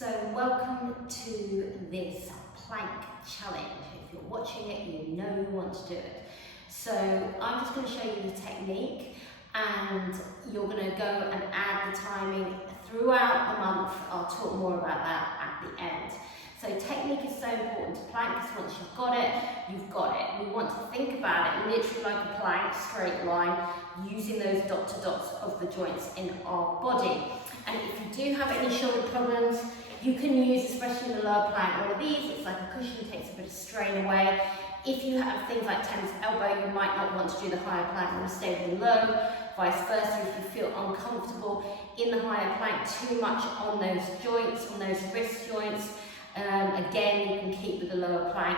So welcome to this plank challenge. If you're watching it, you know you want to do it. So I'm just going to show you the technique, and you're going to go and add the timing throughout the month. I'll talk more about that at the end. So technique is so important to plank, because once you've got it, you've got it. We want to think about it literally like a plank, straight line, using those dot to dots of the joints in our body. And if you do have any shoulder problems, you can use, especially in the lower plank, one of these. It's like a cushion, takes a bit of strain away. If you have things like tennis elbow, you might not want to do the higher plank and stay with the low. Vice versa, if you feel uncomfortable in the higher plank too much on those joints, on those wrist joints, again, you can keep with the lower plank,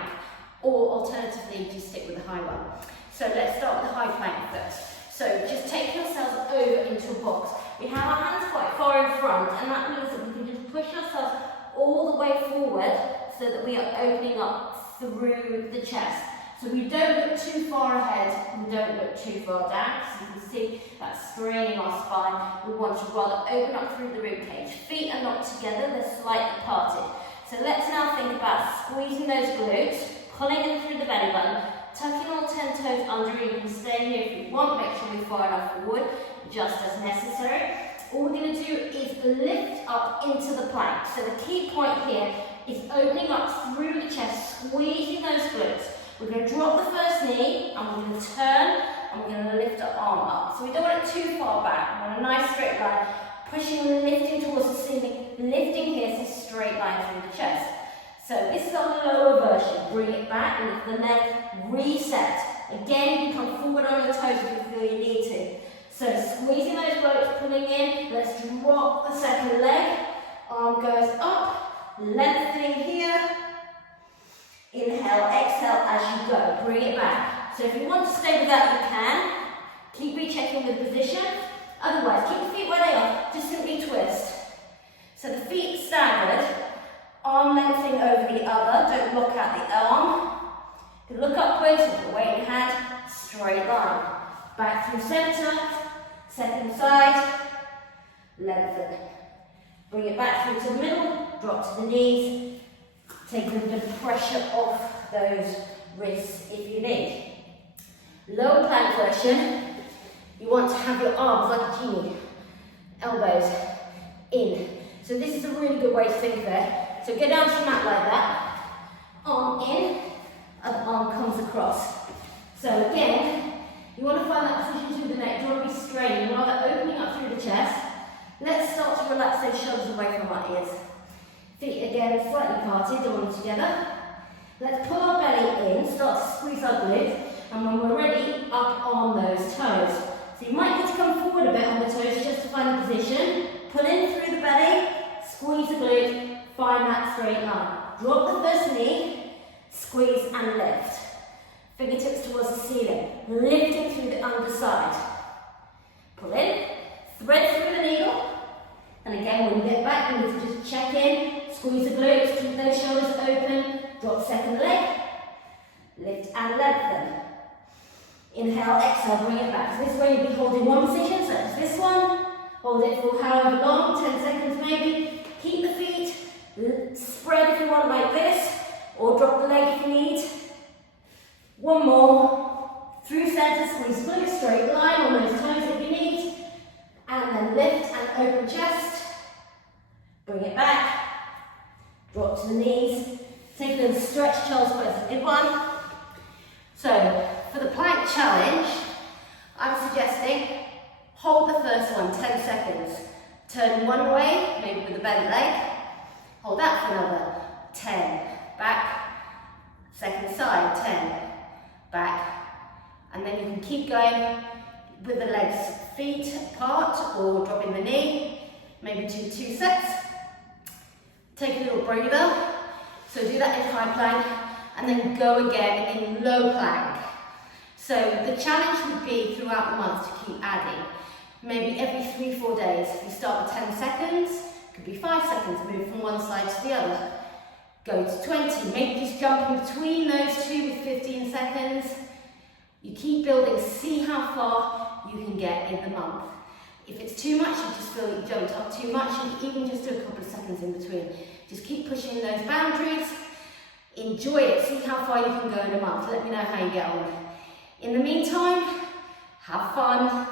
or alternatively, just stick with the high one. So let's start with the high plank first. So just take yourselves over into a box. We have our hands quite far in front, and that means that we can just push ourselves all the way forward so that we are opening up through the chest. So we don't look too far ahead, we don't look too far down. So you can see that's straining our spine. We want to rather open up through the rib cage. Feet are not together, they're slightly parted. So let's now think about squeezing those glutes, pulling in through the belly button, tucking all 10 toes under. You can stay here if you want, make sure we're far enough forward, just as necessary. All we're going to do is lift up into the plank. So the key point here is opening up through the chest, squeezing those glutes. We're going to drop the first knee, and we're going to turn, and we're going to lift our arm up. So we don't want it too far back. We want a nice straight line, pushing, lifting towards the ceiling, lifting here, so straight line through the chest. So this is our lower version. Bring it back, lift the leg, reset. Again, you can come forward on your toes if you feel you need to. So squeezing those glutes, pulling in. Let's drop the second leg. Arm goes up, lengthening here. Inhale, exhale as you go. Bring it back. So if you want to stay with that, you can. Keep rechecking the position. Otherwise, keep the feet where they are. Just simply twist. So the feet staggered. Arm lengthening over the other. Don't look at the arm. You can look upwards with the weight in hand. Straight line. Back through centre. Second side. Lengthen. Bring it back through to the middle. Drop to the knees. Take a little bit of pressure off those wrists if you need. Lower plank version. You want to have your arms like a genie. Elbows in. So this is a really good way to think of it. So get down to the mat like that. Arm in. Other arm comes across. So again, you want to find that position through the neck. You don't want to be straining. You want that opening up through the chest. Let's start to relax those shoulders away from our ears. Feet again slightly parted, don't want them together. Let's pull our belly in, start to squeeze our glutes, and when we're ready, up on those toes. So you might need to come forward a bit on the toes just to find the position. Pull in through the belly, squeeze the glute, find that straight line. Drop the first knee, squeeze and lift. Fingertips towards the ceiling, lifting through the underside. Pull in, thread through the needle, and again when you get back, you need to just check in, squeeze the glutes, keep those shoulders open, drop second leg, lift and lengthen. Inhale, exhale, bring it back. So this way you'll be holding one position, so it's this one. Hold it for however long, 10 seconds maybe. Keep the feet, spread if you want like this, or drop the leg if you need. One more. Through center, squeeze glutes, straight line on those toes if you need. And then lift and open chest. Bring it back. Drop to the knees. Take a little stretch, child's pose, a good one. So, for the plank challenge, I'm suggesting hold the first one 10 seconds. Turn one way, maybe with a bent leg. Hold that for another 10. Back. Second side, 10. Back. And then you can keep going with the legs, feet apart or dropping the knee. Maybe do 2 sets. Take a little breather. So do that in high plank and then go again in low plank. So the challenge would be throughout the month to keep adding. Maybe every 3-4 days. You start with 10 seconds, could be 5 seconds, move from one side to the other. Go to 20, maybe just jump in between those two with 15 seconds. You keep building, see how far you can get in the month. If it's too much, you just feel you jumped up too much, you can even just do a couple of seconds in between. Just keep pushing those boundaries. Enjoy it. See how far you can go in a month. Let me know how you get on. In the meantime, have fun.